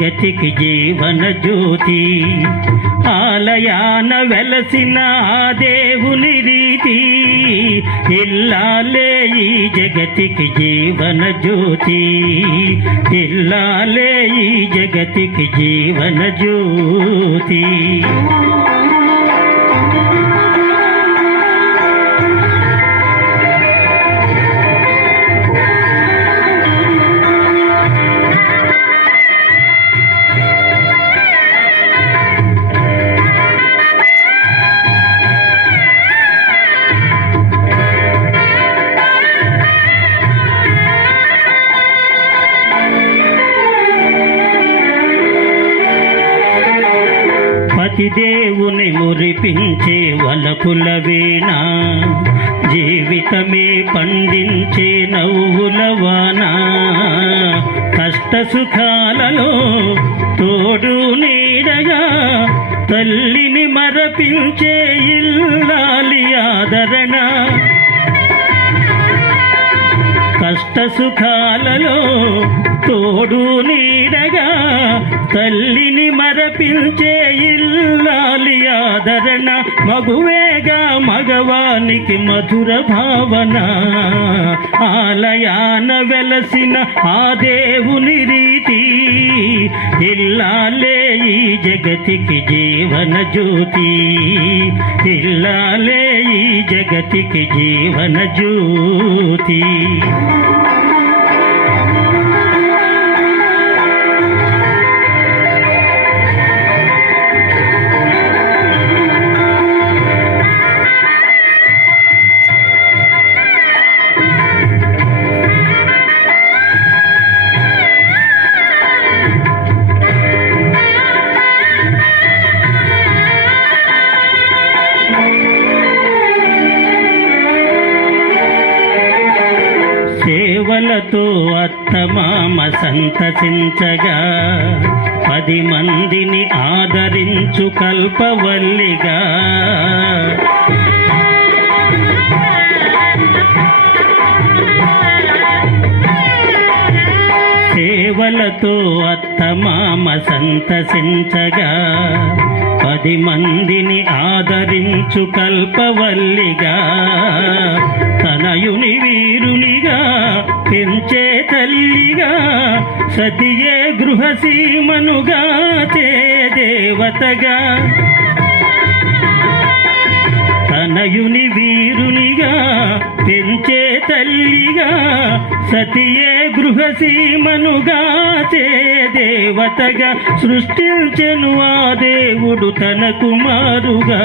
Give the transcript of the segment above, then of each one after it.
జగతికి జీవన జ్యోతి. ఆలయాన వెలసిన దేవుని రీతి. ఇల్లాలే ఈ జగతికి జీవన జ్యోతి. ఇల్లాలే ఈ జగతికి జీవన జ్యోతి. దేవుని మురిపించే వలపుల వీణ. జీవితమే పండించే నవ్వుల వాన. కష్ట సుఖాలలో తోడు నీడగా తల్లిని మరపించే ఇల్లాలి ఆదరణ. కష్ట సుఖాలలో తోడు నీడగా తల్లిని మరపించే ఇల్లాలి ఆదరణ మగువేగా మగవానికి మధుర భావన. ఆలయాన వెలసిన ఆ దేవుని రీతి ఇల్లాలే ఈ జగతికి జీవన జ్యోతి. ఇల్లాలే ఈ జగతికి జీవన జ్యోతి. సేవలతో అత్తమామ సంతసించగా పది మందిని ఆదరించు కల్పవల్లిగా సేవలతో అత్తమామ సంతసించగా పది మందిని ఆదరించు కల్పవల్లిగా తనయుని వీరునిగా పెంచే తల్లిగా సతియే గృహసీమనుగా తే దేవతగా. తనయుని వీరునిగా పెంచే తల్లిగా సతియే గృహసీమనుగా చే దేవతగా సృష్టించెను ఆ దేవుడు తన కుమారుగా.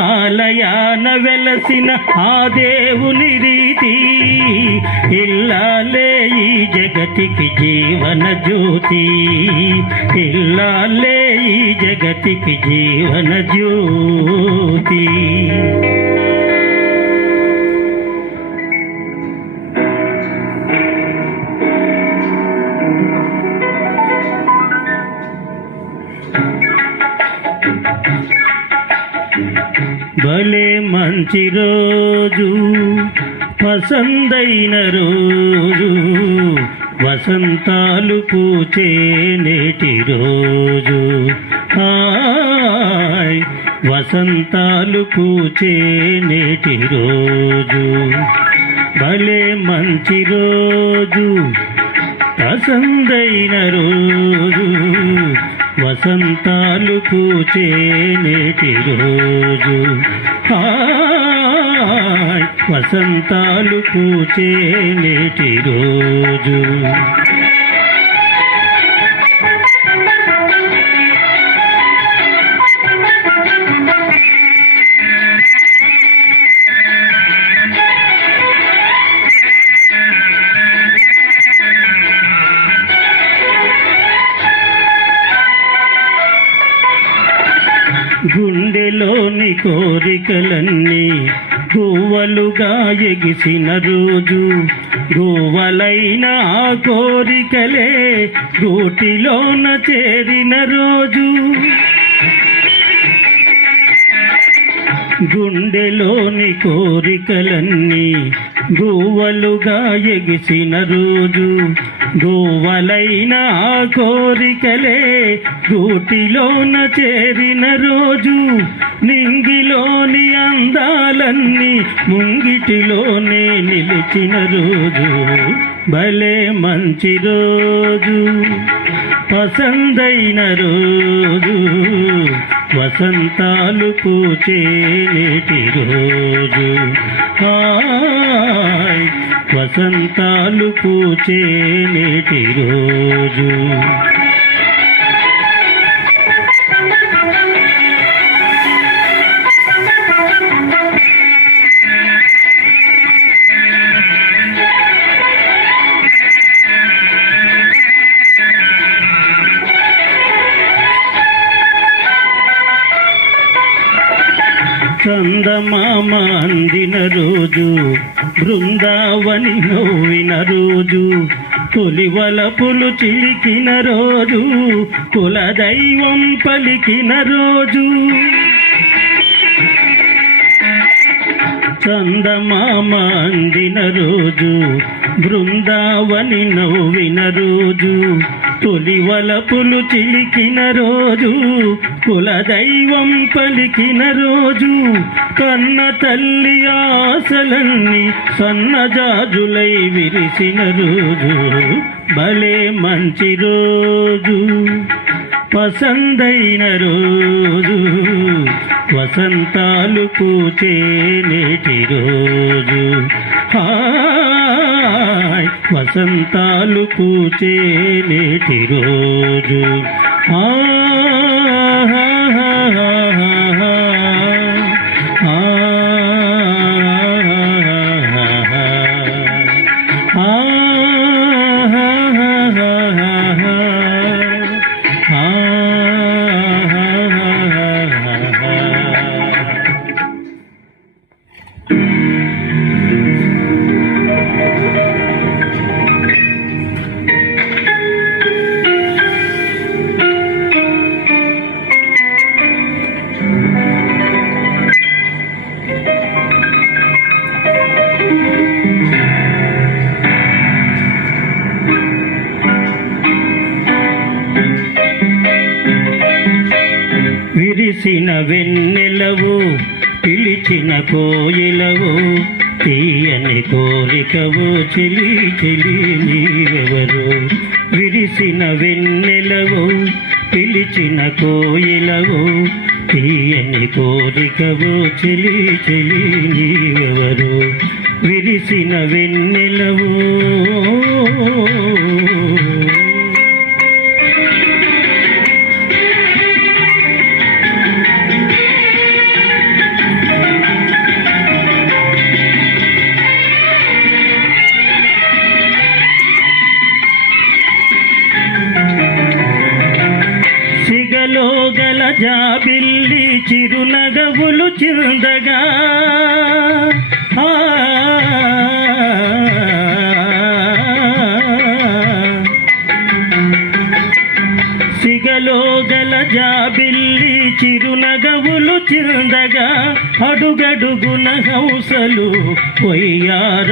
ఆలయాన వెలసిన ఆ దేవుని రీతి ఇల్లాలే ఈ జగతికి జీవన జ్యోతి. ఇల్లాలే ఈ జగతికి జీవన జ్యోతి. భలే మంచి రోజు పసందైన రోజు. వసంతాలు పూచే నేటి రోజు. హాయ్ వసంతాలు పూచే నేటి రోజు. భలే మంచి రోజు పసందైన రోజు. వసంతాలు పూచే నేటి రోజు. వసంతాలు పూచే నేటి రోజు. ముగిసిన రోజు గోవలైన కోరికలే గూటిలోన చేరిన రోజు. గుండెలోని కోరికలన్నీ గోవలుగా ఎగిసిన రోజు గోవలైన కోరికలే గూటిలోన చేరిన రోజు. నింగిలోని అందాలన్నీ ముంగిటిలోనే నిలిచిన రోజు. భలే మంచి రోజు పసందైన రోజు. వసంతాలు పూచే నేటి రోజు. ఆ వసంతాలు పూచే నేటి రోజు. చందమామ అందిన రోజు. బృందావని నవ్విన రోజు తొలివలపులు చిలికిన రోజు కులదైవం పలికిన రోజు. చందమామ అందిన రోజు బృందావని నవ్విన రోజు తొలివలపులు చిలికిన రోజు కులదైవం పలికిన రోజు కన్న తల్లి ఆశలన్నీ సన్నజాజులై విరిసిన రోజు. భలే మంచి రోజు పసందైన రోజు వసంతాలు పూచే నేటి రోజు. ఆ వసంతాలు పూచే నేటి రోజు ఆ హా హా హా హా పిలిచిన వెన్నెలవు పిలిచిన కోయిలవు తీయని కోరికవు చెలి చెలి నీవెవరు? విరిసిన వెన్నెలవు పిలిచిన కోయిలవు తీయని కోరికవు చెలి చెలి నీవెవరు? విరిసిన వెన్నెలవు. చిరుందగా ఆ, సిగలో గల జాబిల్లి చిరునగవులు చిరుందగా అడుగడుగున హంసలు పొయ్యారములొలుకగా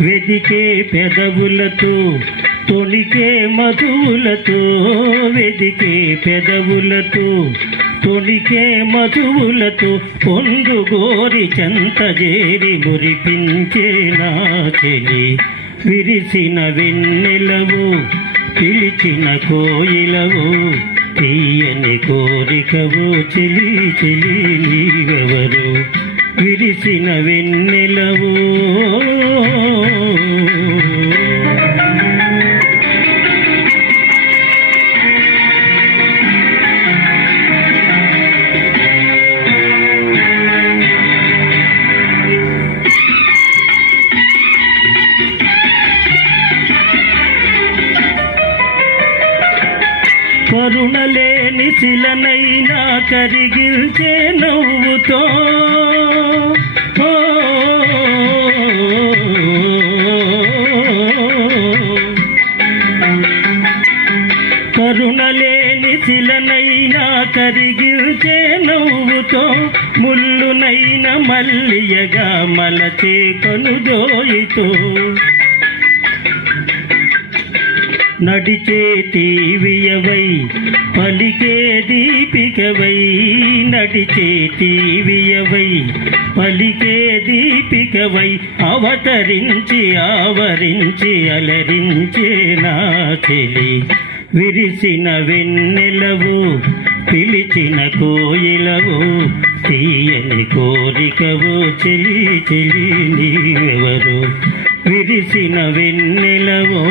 వెదికే పెదవులతో తొలికే మధువులతో వెదికే పెదవులతో తొలికే మధువులతో పొందు గోరి చెంతజేరి మురిపించే నా చెలి. విరిసిన వెన్నెలవు పిలిచిన కోయిలవు తీయని కోరికవు చెలి చెలి నీవెవరు? విరిసిన వెన్నెలవు కరుణలేని శిలనైనా కరిగించే నవ్వుతో. ఓ, కరుణలేని శిలనైనా కరిగించే నవ్వుతో. దోయితో ముల్లునైన మల్లియగా మలచే కనుదోయితో. నడిచే తీవియవై పలికే దీపికవై నడిచే తీవియవై పలికే దీపికవై అవతరించి ఆవరించి అలరించే నా చెలి విరిసిన వెన్నెలవు పిలిచిన కోయిలవు తీయని కోరికవు చెలి చెలి నీవెవరు? విరిసిన వెన్నెలవో